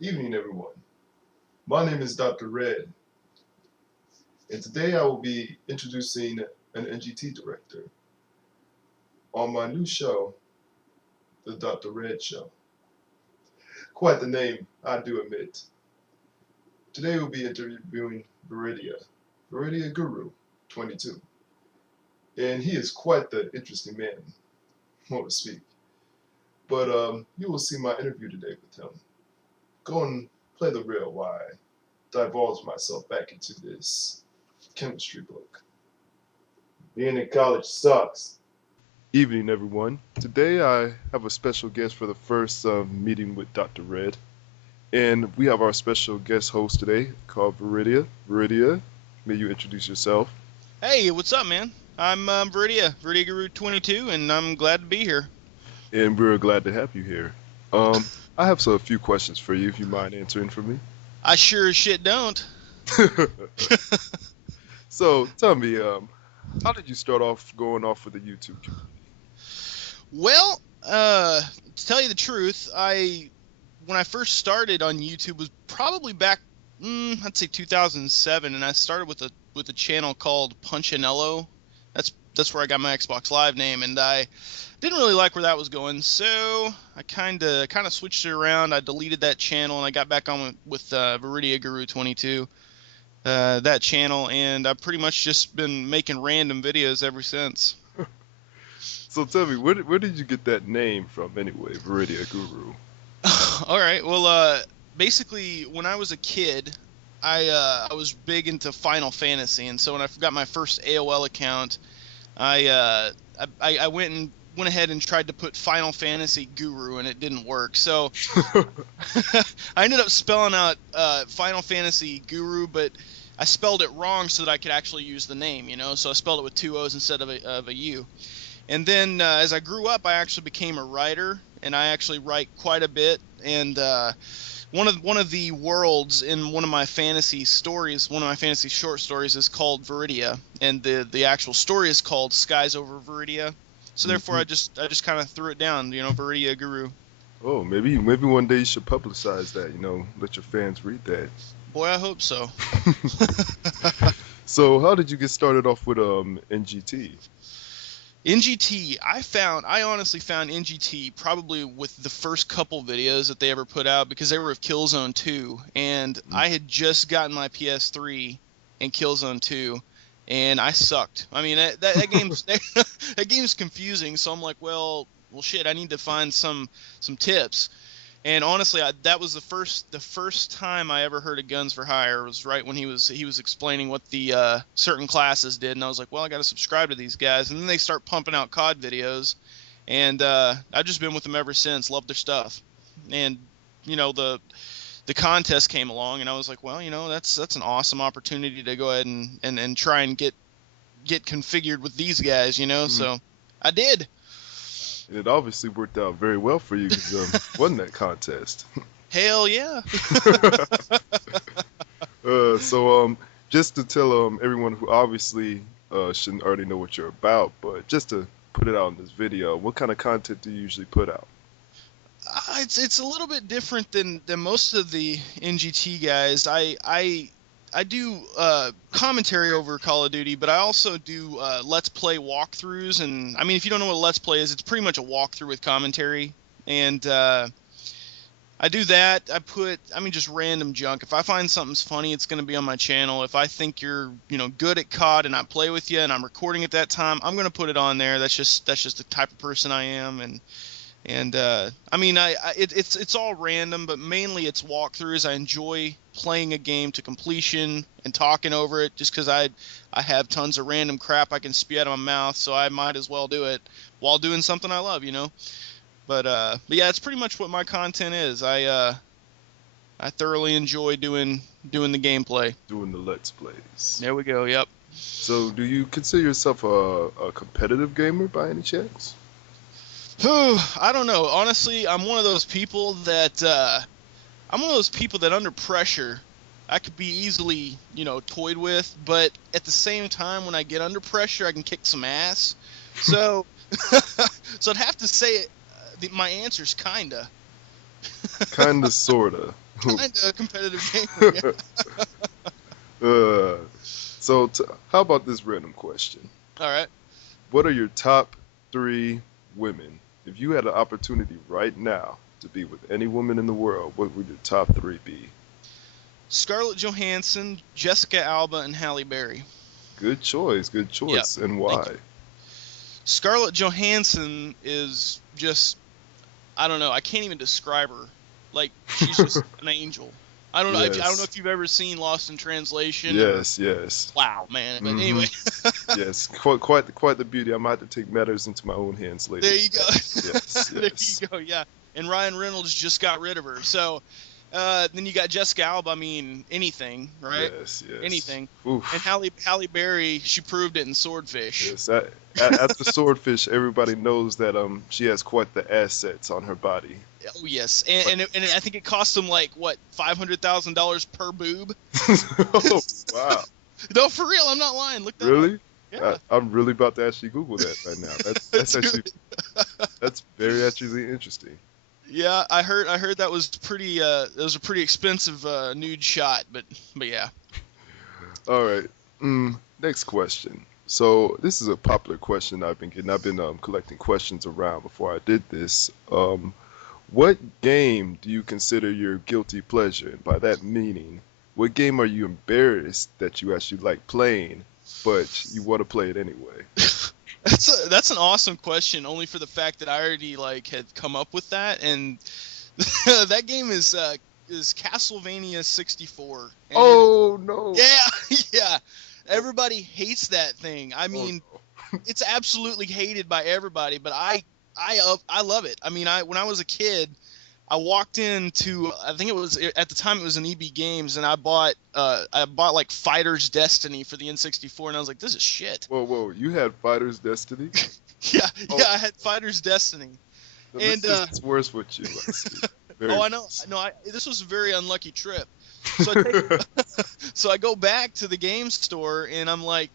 Evening, everyone. My name is Dr.R3d, and today I will be introducing an NGT director on my new show, The Dr.R3d Show. Quite the name, I do admit. Today we'll be interviewing Veridiyagooru22, and he is quite the interesting man, so to speak. But you will see my interview today with him. Go and play the reel while I divulge myself back into this chemistry book. Being in college sucks. Evening, everyone. Today I have a special guest for the first meeting with Dr.R3d. And we have our special guest host today called Veridia. Veridia, may you introduce yourself? Hey, what's up, man? I'm Veridiyagooru22, and I'm glad to be here. And we're glad to have you here. I have a few questions for you, if you mind answering for me. I sure as shit don't. So tell me, how did you start off going off with the YouTube community? Well, to tell you the truth, when I first started on YouTube was probably back, I'd say 2007, and I started with a channel called Punchinello. That's where I got my Xbox Live name, and I didn't really like where that was going, so I kind of switched it around. I deleted that channel, and I got back on with Veridiyagooru22, that channel, and I've pretty much just been making random videos ever since. So tell me, where did you get that name from anyway, Veridiyagooru? All right, well, basically, when I was a kid, I was big into Final Fantasy, and so when I got my first AOL account, I went ahead and tried to put Final Fantasy Guru, and it didn't work. So I ended up spelling out Final Fantasy Guru, but I spelled it wrong so that I could actually use the name, So I spelled it with two O's instead of a U. And then as I grew up, I actually became a writer, and I actually write quite a bit. And one of the worlds in one of my fantasy stories, one of my fantasy short stories, is called Veridia, and the actual story is called Skies Over Veridia. So therefore, I just kind of threw it down, Veridiyagooru. Oh, maybe one day you should publicize that. Let your fans read that. Boy, I hope so. So, how did you get started off with NGT? NGT, I honestly found NGT probably with the first couple videos that they ever put out, because they were of Killzone 2, and I had just gotten my PS3 and Killzone 2, and I sucked. I mean, that game's that game's confusing, so I'm like, well shit, I need to find some tips. And honestly, that was the first time I ever heard of Guns for Hire. Was right when he was explaining what the certain classes did, and I was like, well, I got to subscribe to these guys. And then they start pumping out COD videos, and I've just been with them ever since. Love their stuff, and the contest came along, and I was like, well, that's an awesome opportunity to go ahead and try and get configured with these guys, So I did. And it obviously worked out very well for you because won that contest. Hell yeah. So just to tell everyone who obviously shouldn't already know what you're about, but just to put it out in this video, what kind of content do you usually put out? It's a little bit different than most of the NGT guys. I do commentary over Call of Duty, but I also do Let's Play walkthroughs. And I mean, if you don't know what a Let's Play is, it's pretty much a walkthrough with commentary. And I do that. Just random junk. If I find something's funny, it's going to be on my channel. If I think you're, good at COD and I play with you and I'm recording at that time, I'm going to put it on there. That's just the type of person I am. And it's all random, but mainly it's walkthroughs. I enjoy playing a game to completion and talking over it, just because I have tons of random crap I can spew out of my mouth, so I might as well do it while doing something I love, But yeah, it's pretty much what my content is. I thoroughly enjoy doing the gameplay. Doing the Let's Plays. There we go. Yep. So, do you consider yourself a competitive gamer by any chance? I don't know. Honestly, I'm one of those people that under pressure, I could be easily, toyed with, but at the same time, when I get under pressure, I can kick some ass. So, so I'd have to say my answer's kinda. Kinda, sorta. Kind of competitive gamer. Yeah. So how about this random question? All right. What are your top 3 women? If you had an opportunity right now to be with any woman in the world, what would your top 3 be? Scarlett Johansson, Jessica Alba, and Halle Berry. Good choice, good Yep. choice. And Thank why? you. Scarlett Johansson is just, I don't know. I can't even describe her. Like, she's just an angel. I don't know. I don't know Yes, if you've ever seen Lost in Translation or yes, yes. wow, man. But Hmm. anyway, Yes, quite the beauty. I might have to take matters into my own hands later. there you go. Yes, There yes, you go. Yeah. And Ryan Reynolds just got rid of her. So then you got Jessica Alba. I mean, anything, right? yes, yes. Anything. And Oof. Halle Berry, she proved it in Swordfish. Yes. After Swordfish, everybody knows that she has quite the assets on her body. Oh yes, But and I think it cost them like what $500,000 per boob. oh wow, No, for real, I'm not lying. Look that up. really? Yeah, I'm really about to actually Google that right now. That's actually dude. that's very actually interesting. Yeah, I heard that was pretty. That was a pretty expensive nude shot, but yeah. All right. Next question. So this is a popular question I've been getting. I've been collecting questions around before I did this. What game do you consider your guilty pleasure? And by that meaning, what game are you embarrassed that you actually like playing, but you want to play it anyway? That's an awesome question. Only for the fact that I already like had come up with that, and that game is Castlevania 64, and it is Oh no! yeah yeah. Oh, Everybody hates that thing. I oh mean, no! it's absolutely hated by everybody, but I love it. I mean, I when I was a kid, I walked into I think it was at the time it was an EB Games, and I bought like Fighter's Destiny for the N64, and I was like, this is shit. Whoa, whoa! You had Fighter's Destiny? Yeah, Oh, yeah, I had Fighter's Destiny, no, and this gets worse with you. I see. Very oh, I know, worse. no, this was a very unlucky trip. So I take so I go back to the game store and I'm like,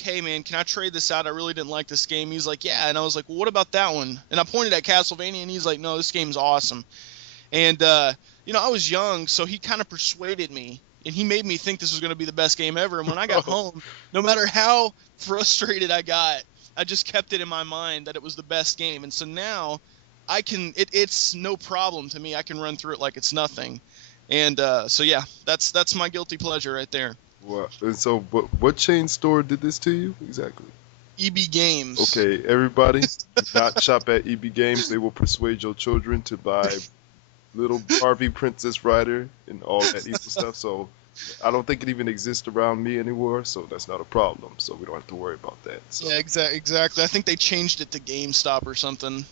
hey man, can I trade this out? I really didn't like this game. He's like, yeah. And I was like, well, what about that one? And I pointed at Castlevania and he's like, no, this game's awesome. And I was young, so he kind of persuaded me and he made me think this was going to be the best game ever. And when I got home, no matter how frustrated I got, I just kept it in my mind that it was the best game. And so now it's no problem to me. I can run through it like it's nothing. And so yeah, that's my guilty pleasure right there. Wow. And so, what chain store did this to you exactly? EB Games. Okay, everybody, do not shop at EB Games. They will persuade your children to buy little Barbie Princess Rider and all that evil stuff. So I don't think it even exists around me anymore. So that's not a problem. So we don't have to worry about that. So, Yeah, exactly. I think they changed it to GameStop or something.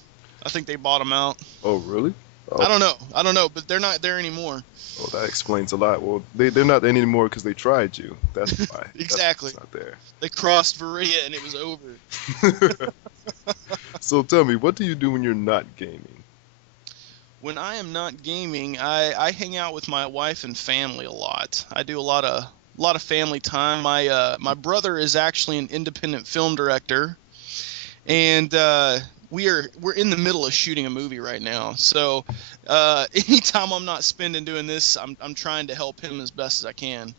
I think they bought them out. oh really? Oh, I don't know, but they're not there anymore. well, that explains a lot. Well, they're not anymore because they tried you. That's why. That's why Exactly. it's not there. They crossed Veria and it was over. So tell me, what do you do when you're not gaming? When I am not gaming, I hang out with my wife and family a lot. I do a lot of family time. My brother is actually an independent film director, and we're in the middle of shooting a movie right now. So anytime I'm not spending doing this, I'm trying to help him as best as I can.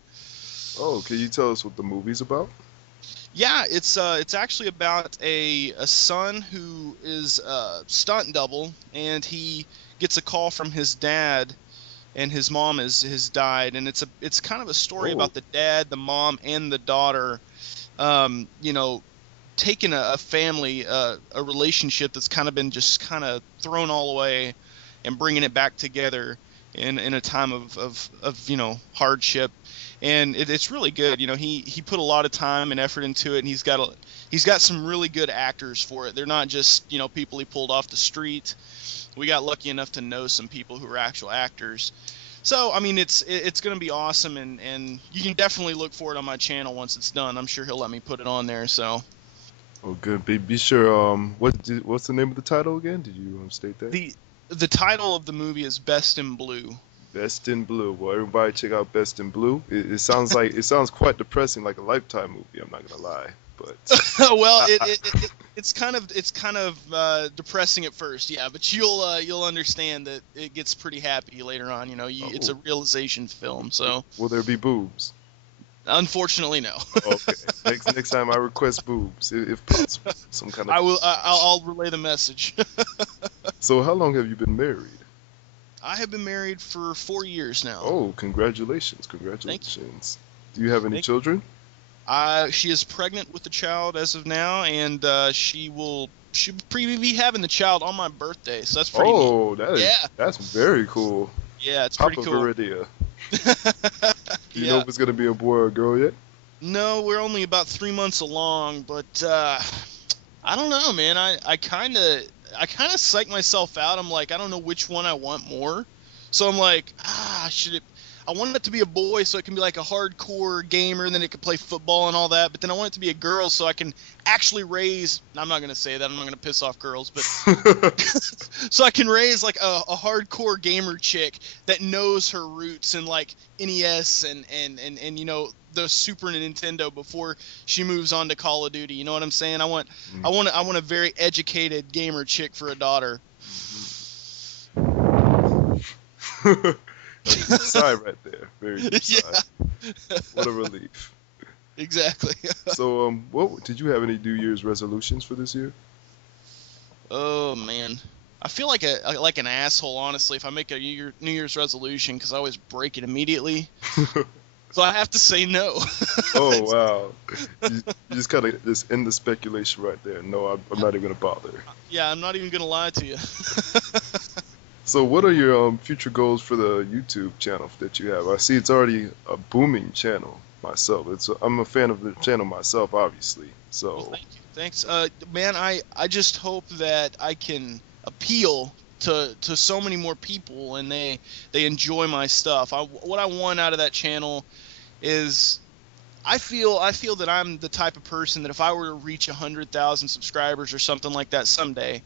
Oh, can you tell us what the movie's about? Yeah, it's actually about a son who is a stunt double, and he gets a call from his dad, and his mom has died, and it's kind of a story Oh, about the dad, the mom, and the daughter, um, you know, taking a family, a relationship that's kind of been just kind of thrown all away, and bringing it back together in a time of hardship, and it's really good. He put a lot of time and effort into it, and he's got some really good actors for it. They're not just people he pulled off the street. We got lucky enough to know some people who are actual actors. So I mean, it's going to be awesome, and you can definitely look for it on my channel once it's done. I'm sure he'll let me put it on there. So oh, good. Be sure. What's the name of the title again? Did you state that? the title of the movie is Best in Blue. Best in Blue. Well, everybody check out Best in Blue. It sounds quite depressing, like a Lifetime movie. I'm not gonna lie. but well, it's kind of depressing at first, yeah. But you'll understand that it gets pretty happy later on. You know, it's a realization film. So will there be boobs? unfortunately, no. Okay. Next time I request boobs, if possible. Some kind of. I will. I'll relay the message. So how long have you been married? I have been married for 4 years now. Oh, congratulations! Congratulations. Do you have any children? She is pregnant with the child as of now, and she'll be having the child on my birthday. So that's pretty neat. Oh, that's very cool. Yeah, it's Papa pretty cool. Veridia. Do you know if it's gonna be a boy or a girl yet? No, we're only about 3 months along, but I don't know, man. I kind of psych myself out. I'm like, I don't know which one I want more. So I'm like, I want it to be a boy so it can be like a hardcore gamer, and then it can play football and all that. But then I want it to be a girl so I can actually raise. I'm not gonna say that. I'm not gonna piss off girls, but so I can raise like a hardcore gamer chick that knows her roots in like NES and you know the Super Nintendo before she moves on to Call of Duty. You know what I'm saying? I want a very educated gamer chick for a daughter. Deep sigh right there. Very deep sigh. What a relief. Exactly. So, what did you have any New Year's resolutions for this year? Oh man, I feel like an asshole, honestly, if I make a New Year's resolution, because I always break it immediately. So I have to say no. Oh wow, you just kind of just end the speculation right there. No, I'm not even gonna bother. Yeah, I'm not even gonna lie to you. So what are your future goals for the YouTube channel that you have? I see it's already a booming channel myself. I'm a fan of the channel myself, obviously. So well, thank you. Thanks. Man, I just hope that I can appeal to so many more people and they enjoy my stuff. What I want out of that channel is I feel that I'm the type of person that if I were to reach 100,000 subscribers or something like that someday,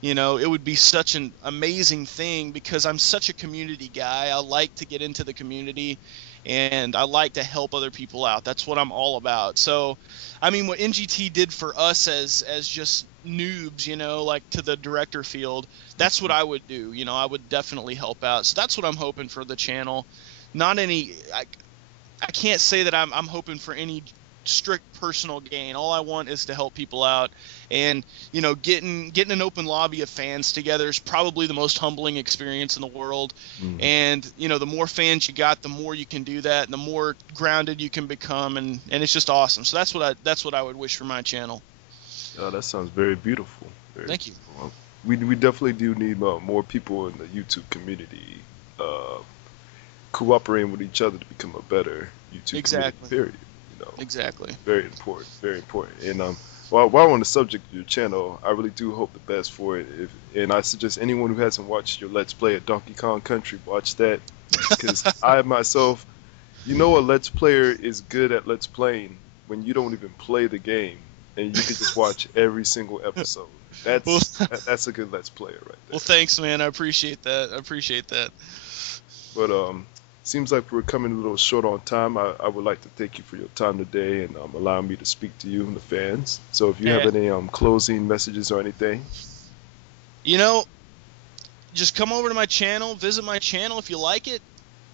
you know, it would be such an amazing thing because I'm such a community guy. I like to get into the community and I like to help other people out. That's what I'm all about. So, I mean, what NGT did for us as just noobs, you know, like to the director field, that's what I would do. You know, I would definitely help out. So that's what I'm hoping for the channel. Not any, I can't say that I'm hoping for any strict personal gain. All I want is to help people out, and you know, getting an open lobby of fans together is probably the most humbling experience in the world. And you know, the more fans you got, the more you can do that, and the more grounded you can become, and it's just awesome. So that's what I would wish for my channel. Oh, that sounds very beautiful. Thank you. We definitely do need more people in the YouTube community cooperating with each other to become a better YouTube community. Period. You know, exactly. Very important. Very important. And while we're on the subject of your channel, I really do hope the best for it. And I suggest anyone who hasn't watched your Let's Play at Donkey Kong Country, watch that. Because I myself, you know, a Let's Player is good at Let's Playing when you don't even play the game and you can just watch every single episode. That's a good Let's Player right there. Well, thanks, man. I appreciate that. But seems like we're coming a little short on time. I would like to thank you for your time today and allowing me to speak to you and the fans. So if you have any closing messages or anything. You know, just come over to my channel, visit my channel. If you like it,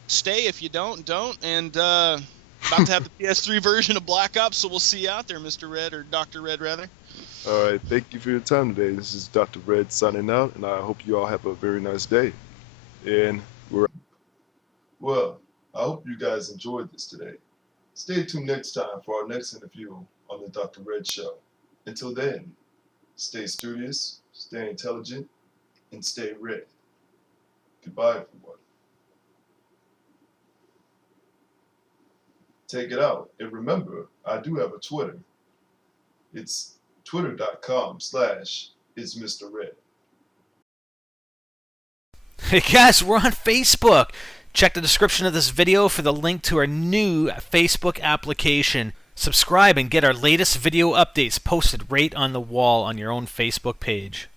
stay. If you don't. And about to have the PS3 version of Black Ops, so we'll see you out there, Mr. Red, or Dr. Red, rather. All right, thank you for your time today. This is Dr. Red signing out, and I hope you all have a very nice day. And well, I hope you guys enjoyed this today. Stay tuned next time for our next interview on the Dr. Red Show. Until then, stay studious, stay intelligent, and stay red. Goodbye, everyone. Take it out. And remember, I do have a Twitter. It's twitter.com/ismrred. Hey guys, we're on Facebook. Check the description of this video for the link to our new Facebook application. Subscribe and get our latest video updates posted right on the wall on your own Facebook page.